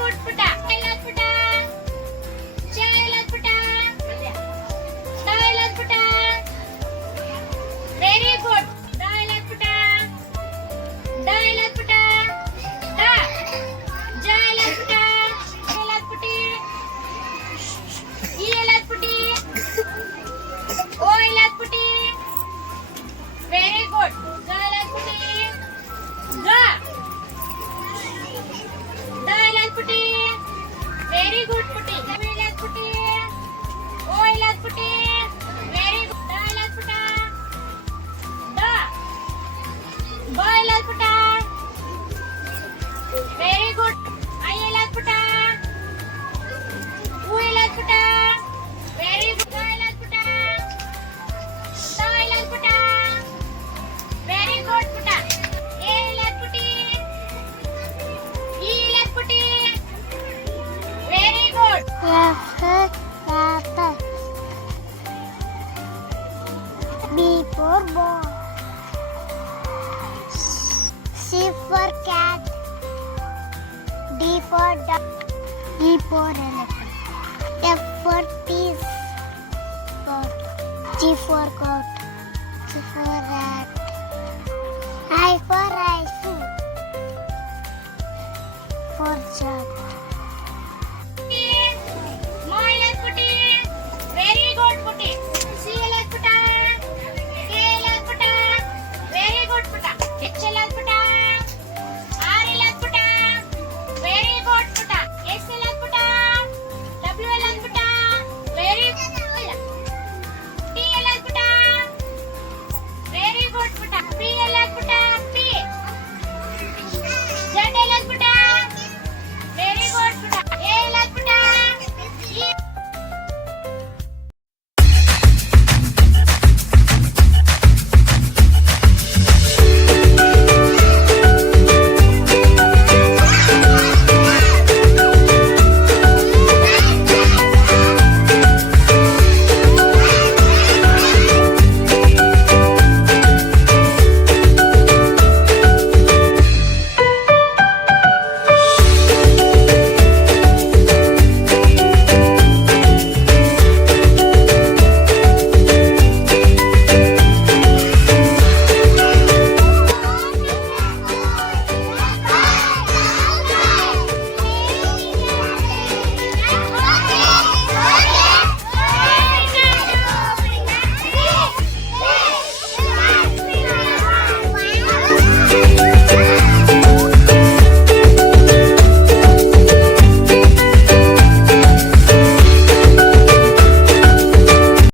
good, Puta. Dialogue, Puta. Dialogue, Puta. Dialogue, Puta. Very good. Dialogue, Puta. Dialogue, Puta. Da. Dialogue, Puta. Dialogue, Putti. Dialogue, Putti. Dialogue, Putti. Very good. Dialogue, Putti. Da. Dialogue, Putti. Very good, Putti. Dialogue, Putti. Dialogue, Putti. Very good. Dialogue, Putti. Da. Dialogue, Putti. Very good. Dialogue, Putti. Dialogue, Putti. Very good. Dialogue, Putti. Dialogue, Putti. Very good, Putti. Dialogue, Putti. Dialogue, Putti. Very good. Apple. B for ball. C for cat. D for duck. E for elephant. F for fish. G for goat. H for rat. I for ice. For jug.